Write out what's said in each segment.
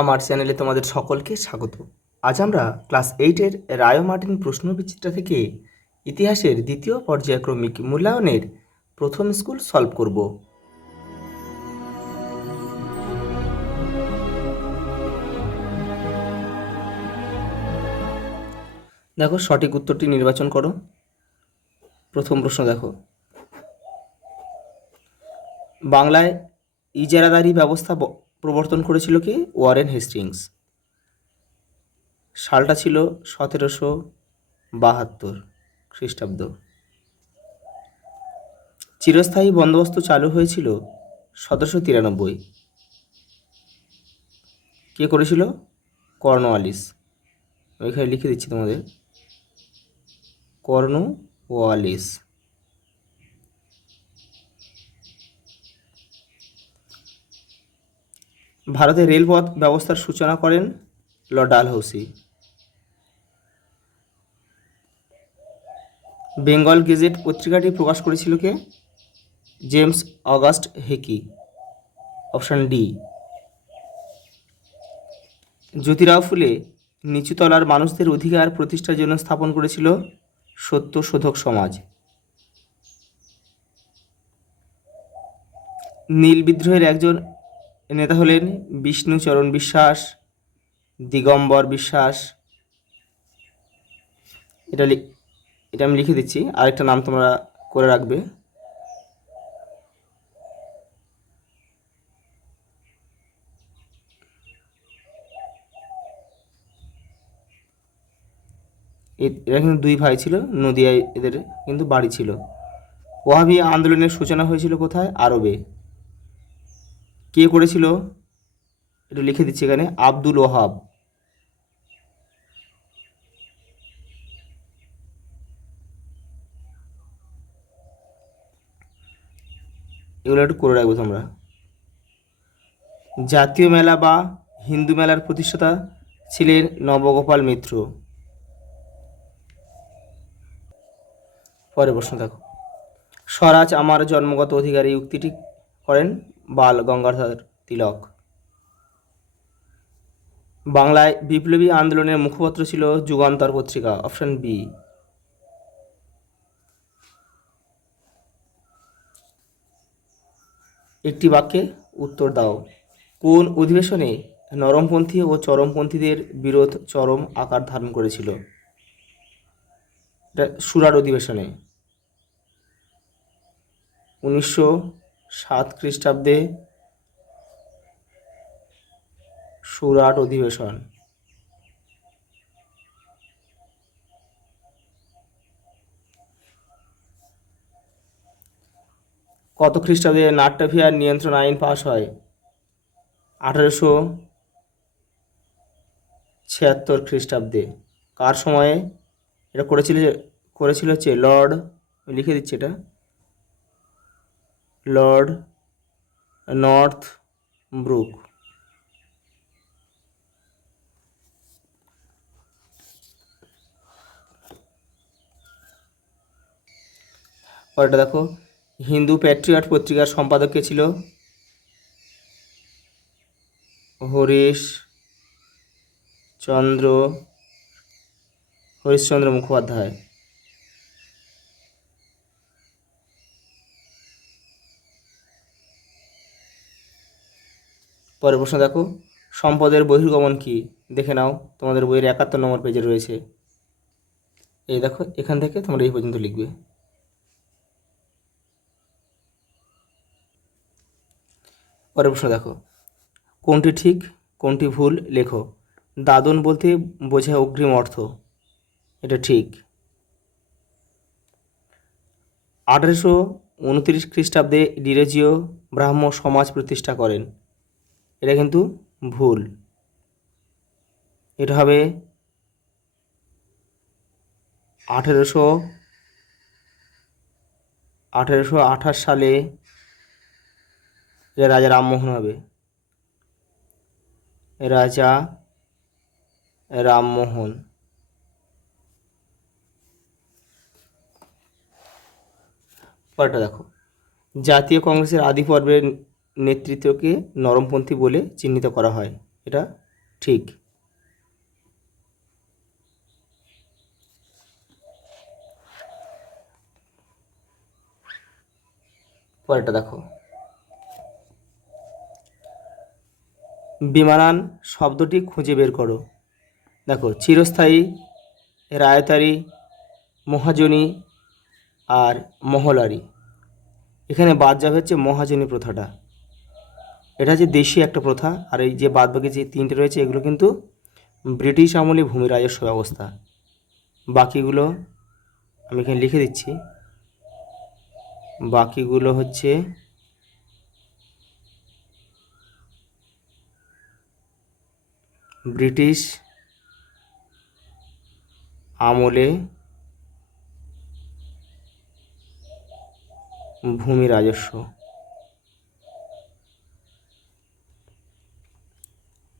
আমার চ্যানেলে তোমাদের সকলকে স্বাগত। আজ আমরা ক্লাস 8-এর রায় মার্টিন প্রশ্নবিচিত্রা থেকে ইতিহাসের দ্বিতীয় পর্যায়ক্রমিক মূল্যায়নের প্রথম স্কুল সলভ করব। দেখো, সঠিক উত্তরটি নির্বাচন করো। প্রথম প্রশ্ন দেখো, বাংলায় ইজারাদারি ব্যবস্থা প্রবর্তন করেছিল কে? Warren Hastings. সালটা ছিল 1772 খ্রিস্টাব্দ। চিরস্থায়ী বন্দোবস্ত চালু হয়েছিল 1793। কে করেছিল? কর্নওয়ালিস। ওইখানে লিখে দিচ্ছি তোমাদের, কর্নওয়ালিস। ভারতের রেলপথ ব্যবস্থার সূচনা করেন লর্ড ডালহৌসি। বেঙ্গল গেজেট পত্রিকাটি প্রকাশ করেছিল কে? James August Hicky. Option D. Jyotirao Phule নিচুতলার মানুষদের অধিকার প্রতিষ্ঠার জন্য স্থাপন করেছিল সত্য শোধক সমাজ। নীল বিদ্রোহের একজন নেতা হলেন বিষ্ণুচরণ বিশ্বাস, দিগম্বর বিশ্বাস। এটা আমি লিখে দিচ্ছি, আরেকটা নাম তোমরা করে রাখবে। এরা কিন্তু দুই ভাই ছিল, নদিয়ায় এদের কিন্তু বাড়ি ছিল। ওয়াহাবি আন্দোলনের সূচনা হয়েছিল কোথায়? আরবে। কে করেছিল? এটা লিখে দিচ্ছি এখানে, আব্দুল ওহাব। এগুলো একটু করে রাখবে তোমরা। জাতীয় মেলা বা হিন্দু মেলার প্রতিষ্ঠাতা ছিলেন নবগোপাল মিত্র। পরের প্রশ্ন দেখো, স্বরাজ আমার জন্মগত অধিকার এই উক্তিটি করেন বাল গঙ্গাধর তিলক। বাংলায় বিপ্লবী আন্দোলনের মুখপত্র ছিল যুগান্তর পত্রিকা। Option B. একটি বাক্যে উত্তর দাও। কোন অধিবেশনে নরমপন্থী ও চরমপন্থীদের বিরোধ চরম আকার ধারণ করেছিল? এটা সুরাট অধিবেশনে 1907 খ্রিস্টাব্দে সুরাট অধিবেশন। কত খ্রিস্টাব্দে নাট্যভিয়ার নিয়ন্ত্রণ আইন পাশ হয়? 1876 খ্রিস্টাব্দে। কার সময়ে এটা করেছিল হচ্ছে লর্ড, লিখে দিচ্ছি এটা, লর্ড নর্থ ব্রুক। পরেরটা দেখো, হিন্দু প্যাট্রিয়ট পত্রিকার সম্পাদক কে ছিল? হরিশচন্দ্র মুখোপাধ্যায়। পরের প্রশ্ন দেখো, সম্পদের বহির্গমন কি? দেখে নাও, তোমাদের বইয়ের 71 নম্বর পেজে রয়েছে। এই দেখো, এখান থেকে তোমরা এই পর্যন্ত লিখবে। পরের প্রশ্ন দেখো, কোনটি ঠিক কোনটি ভুল লেখো। দাদন বলতে বোঝায় অগ্রিম অর্থ। এটা ঠিক। 1829 খ্রিস্টাব্দে ডিরেজিও ব্রাহ্ম সমাজ প্রতিষ্ঠা করেন। এটা কিন্তু ভুল। এটা হবে 1828 সালে রাজা রামমোহন হবে, রাজা রামমোহন। পরেরটা দেখো, জাতীয় কংগ্রেসের আদি পর্বের নেতৃত্বকে নরমপন্থী বলে চিহ্নিত করা হয়। এটা ঠিক। পরেরটা দেখো, বিমানান শব্দটি খুঁজে বের করো। দেখো, চিরস্থায়ী, রায়তারি, মহাজনী আর মহলারি। এখানে বাদ যাবে হচ্ছে মহাজনী প্রথাটা। এটা হচ্ছে দেশি একটা প্রথা, আর এই যে বাদ বাকি যে তিনটে রয়েছে এগুলো কিন্তু ব্রিটিশ আমলে ভূমি রাজস্ব ব্যবস্থা। বাকিগুলো আমি এখানে লিখে দিচ্ছি, বাকিগুলো হচ্ছে ব্রিটিশ আমলে ভূমি রাজস্ব।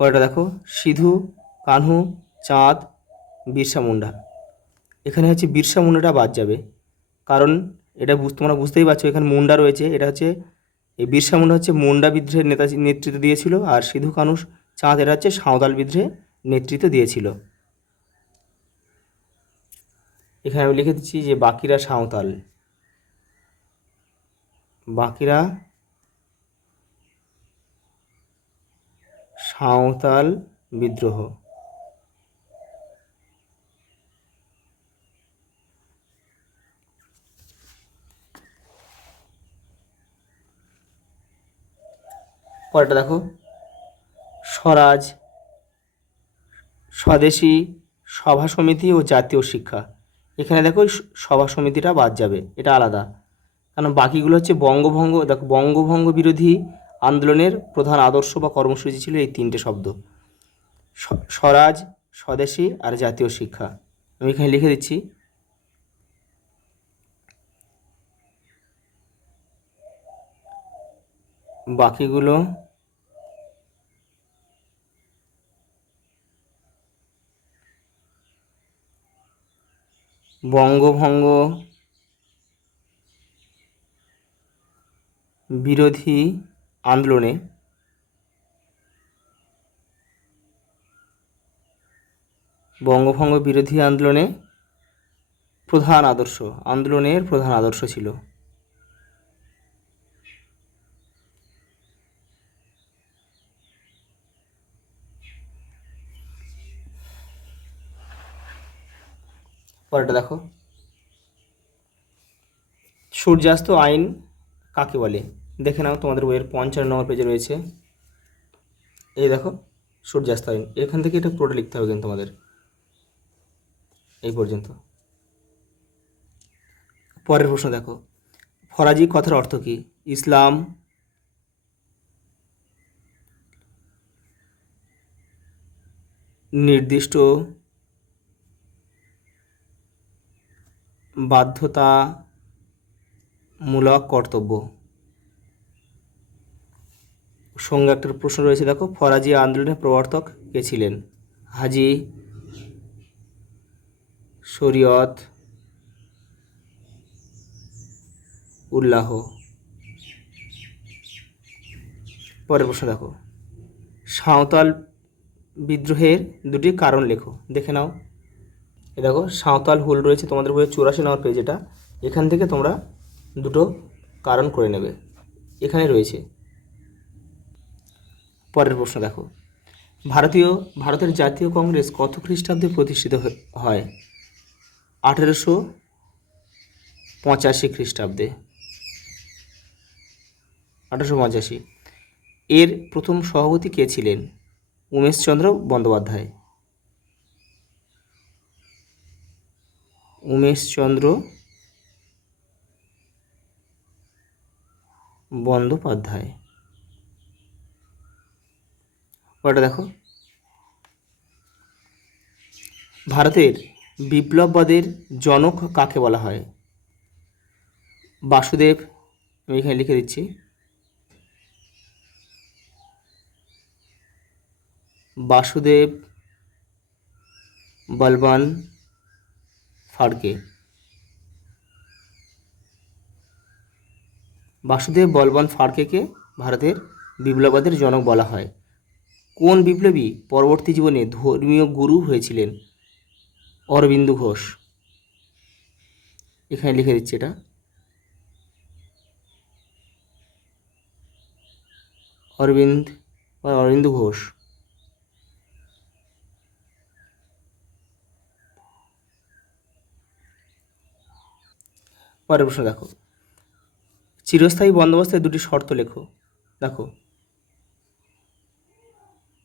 পরেরটা দেখো, সিধু, কানহু, চাঁদ, বিরসা মুন্ডা। এখানে হচ্ছে বিরসা মুন্ডাটা বাদ যাবে, কারণ এটা তোমরা বুঝতেই পারছো এখানে মুন্ডা রয়েছে। এটা হচ্ছে এই বিরসা মুন্ডা হচ্ছে মুন্ডা বিদ্রোহের নেতৃত্ব দিয়েছিল, আর সিধু, কানহু, চাঁদ এরা হচ্ছে সাঁওতাল বিদ্রোহে নেতৃত্ব দিয়েছিল। এখানে আমি লিখে দিচ্ছি যে বাকিরা সাঁওতাল, বাকিরা সাঁওতাল বিদ্রোহ। পরেরটা দেখো, স্বরাজ, স্বদেশী, সভা সমিতি ও জাতীয় শিক্ষা। এখানে দেখো সভা সমিতিটা বাদ যাবে, এটা আলাদা, কারণ বাকিগুলো হচ্ছে বঙ্গভঙ্গ। দেখো, বঙ্গভঙ্গ বিরোধী আন্দোলনের প্রধান আদর্শ বা কর্মসূচি ছিল এই তিনটে শব্দ, স্বরাজ, স্বদেশী আর জাতীয় শিক্ষা। আমি এখানে লিখে দিচ্ছি। বাকিগুলো বঙ্গভঙ্গ বিরোধী আন্দোলনে প্রধান আদর্শ, আন্দোলনের প্রধান আদর্শ ছিল। পরেরটা দেখো, সূর্যাস্ত আইন কাকে বলে? দেখে নাও, তোমাদের বইয়ের 55 নম্বর পেজে রয়েছে। এই দেখো, সূর্যাস্ত আইন, এখান থেকে এটা পুরোটা লিখতে হবে কিন্তু তোমাদের এই পর্যন্ত। পরের প্রশ্ন দেখো, ফরাজি কথার অর্থ কী? ইসলাম, নির্দিষ্ট, বাধ্যতামূলক কর্তব্য। সঙ্গে একটা প্রশ্ন রয়েছে, দেখো, ফরাজি আন্দোলনের প্রবর্তক কে ছিলেন? হাজি শরীয়ত উল্লাহ। পরের প্রশ্ন দেখো, সাঁওতাল বিদ্রোহের দুটি কারণ লেখো। দেখে নাও, এ দেখো সাঁওতাল হুল রয়েছে তোমাদের বইয়ের 84 নম্বর পেজ, এটা এখান থেকে তোমরা দুটো কারণ করে নেবে, এখানে রয়েছে। পরের প্রশ্ন দেখো, ভারতের জাতীয় কংগ্রেস কত খ্রিস্টাব্দে প্রতিষ্ঠিত হয়? 1885 খ্রিস্টাব্দে, 1885। এর প্রথম সভাপতি কে ছিলেন? উমেশচন্দ্র বন্দ্যোপাধ্যায়, উমেশচন্দ্র বন্দ্যোপাধ্যায়। পরেরটা দেখো, ভারতের বিপ্লববাদের জনক কাকে বলা হয়? বাসুদেব, আমি এখানে লিখে দিচ্ছি, বাসুদেব বলবান ফাড়কে। বাসুদেব বলবান ফাড়কেকে ভারতের বিপ্লববাদের জনক বলা হয়। কোন বিপ্লবী পরবর্তী জীবনে ধর্মীয় গুরু হয়েছিলেন? অরবিন্দ ঘোষ। এখানে লিখে দিচ্ছি এটা। অরবিন্দ ঘোষ। পরের প্রশ্ন দেখো, চিরস্থায়ী বন্দোবস্তের দুটি শর্ত লেখো। দেখো,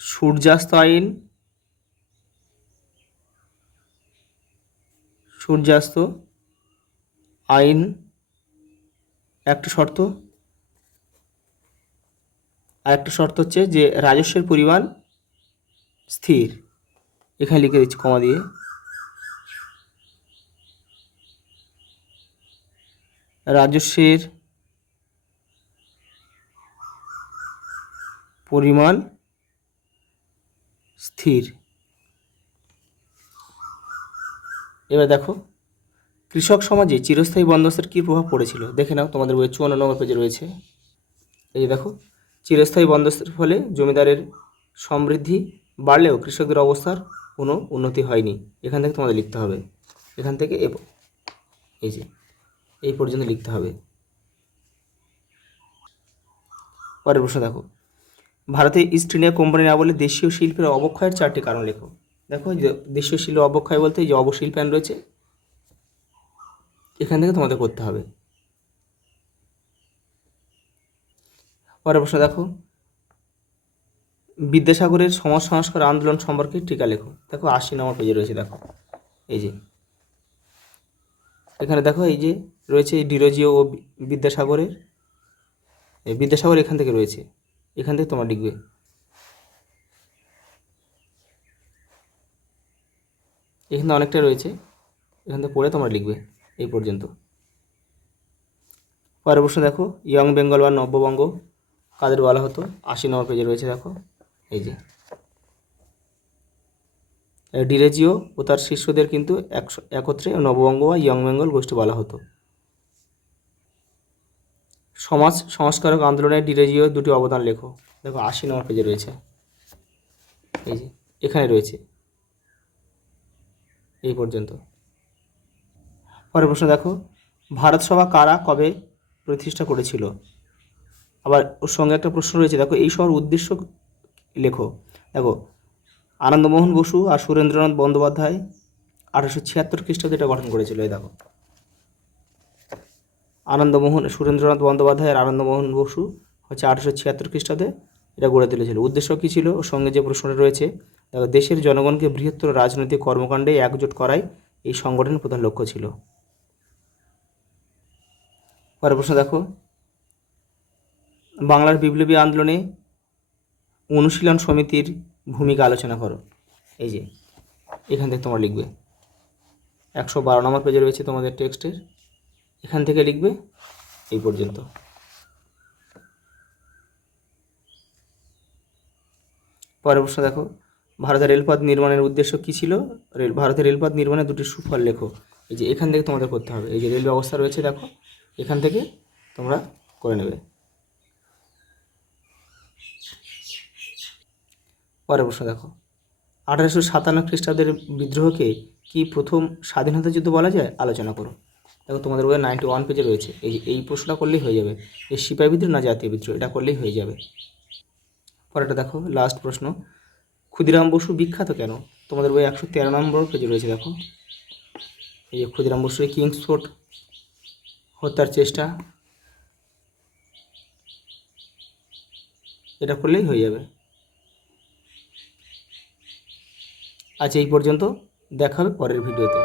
সূর্যাস্ত আইন একটা শর্ত, আর একটা শর্ত হচ্ছে যে রাজস্বের পরিমাণ স্থির। এখানে লিখে দিচ্ছি কমা দিয়ে। রাজস্বের পরিমাণ স্থির। এবার দেখো, কৃষক সমাজে চিরস্থায়ী বন্দোবস্তের কী প্রভাব পড়েছিল দেখে নাও, তোমাদের বইয়ের 54 নম্বর পেজে রয়েছে। এই যে দেখো, চিরস্থায়ী বন্দোবস্তের ফলে জমিদারের সমৃদ্ধি বাড়লেও কৃষকদের অবস্থার কোনো উন্নতি হয়নি। এখান থেকে তোমাদের লিখতে হবে, এখান থেকে এই যে এই পর্যন্ত লিখতে হবে। পরের প্রশ্ন দেখো, ভারতে ইস্ট ইন্ডিয়া কোম্পানির আমলে দেশীয় শিল্পের অবক্ষয়ের 4টি কারণ লেখো। দেখো, দেশীয় শিল্পের অবক্ষয় বলতে এই যে অবশিল্পায়ন রয়েছে, এখান থেকে তোমাদের করতে হবে। পরের প্রশ্ন দেখো, বিদ্যাসাগরের সমাজ সংস্কার আন্দোলন সম্পর্কে টিকা লেখো। দেখো 80 নম্বর পেজে রয়েছে। দেখো এই যে এখানে দেখো, এই যে রয়েছে ডিরোজিও ও বিদ্যাসাগরের, বিদ্যাসাগর এখান থেকে রয়েছে, এখান থেকে তোমরা লিখবে। এখানে অনেকটা রয়েছে, এখান থেকে পড়ে তোমরা লিখবে এই পর্যন্ত। পরের প্রশ্ন দেখো, ইয়ং বেঙ্গল বা নব্যবঙ্গ কাদের বলা হতো? 80 নম্বর পেজে রয়েছে। দেখো এই যে ডিরেজিও ও তার শিষ্যদের কিন্তু একত্রে নববঙ্গ বা ইয়ং বেঙ্গল গোষ্ঠী বলা হতো। সমাজ সংস্কারক আন্দোলনে ডিরেজিও দুটি অবদান লেখো। দেখো 80 নম্বর পেজে রয়েছে, এই যে এখানে রয়েছে এই পর্যন্ত। পরের প্রশ্ন দেখো, ভারত সভা কারা কবে প্রতিষ্ঠা করেছিল? আবার ওর সঙ্গে একটা প্রশ্ন রয়েছে, দেখো এই সভার উদ্দেশ্য লেখো। দেখো, আনন্দমোহন বসু আর সুরেন্দ্রনাথ বন্দ্যোপাধ্যায় 1876 খ্রিস্টাব্দে এটা গঠন করেছিল। এই দেখো, সুরেন্দ্রনাথ বন্দ্যোপাধ্যায় আর আনন্দমোহন বসু হচ্ছে 1876 খ্রিস্টাব্দে এটা গড়ে তুলেছিল। উদ্দেশ্য কী ছিল? ওর সঙ্গে যে প্রশ্নটা রয়েছে, দেখো, দেশের জনগণকে বৃহত্তর রাজনৈতিক কর্মকাণ্ডে একজোট করাই এই সংগঠনের প্রধান লক্ষ্য ছিল। পরের প্রশ্ন দেখো, বাংলার বিপ্লবী আন্দোলনে অনুশীলন সমিতির ভূমিকা আলোচনা করো। এই যে এখান থেকে তোমরা লিখবে, 112 নম্বর পেজে রয়েছে তোমাদের টেক্সটের, এখান থেকে লিখবে এই পর্যন্ত। পরের প্রশ্ন দেখো, ভারতের রেলপথ নির্মাণের উদ্দেশ্য কী ছিল? ভারতের রেলপথ নির্মাণের দুটি সুফল লেখো। এই যে এখান থেকে তোমাদের করতে হবে, এই যে রেল ব্যবস্থা রয়েছে, দেখো এখান থেকে তোমরা করে নেবে। পরের প্রশ্ন দেখো, 1857 খ্রিস্টাব্দের বিদ্রোহকে কি প্রথম স্বাধীনতা যুদ্ধ বলা যায়? আলোচনা করো। দেখো তোমাদের বইয়ে 91 পেজে রয়েছে, এই প্রশ্নটা করলেই হয়ে যাবে। এই সিপাহী বিদ্রোহ না জাতীয় বিদ্রোহ, এটা করলেই হয়ে যাবে। পরেরটা দেখো, লাস্ট প্রশ্ন, ক্ষুদিরাম বসু বিখ্যাত কেন? তোমাদের বই 113 নম্বর পেজে রয়েছে। দেখো এই যে ক্ষুদিরাম বসুর কিংসফোর্ট হত্যার চেষ্টা, এটা করলেই হয়ে যাবে। আজ এই পর্যন্ত, দেখা হবে পরের ভিডিওতে।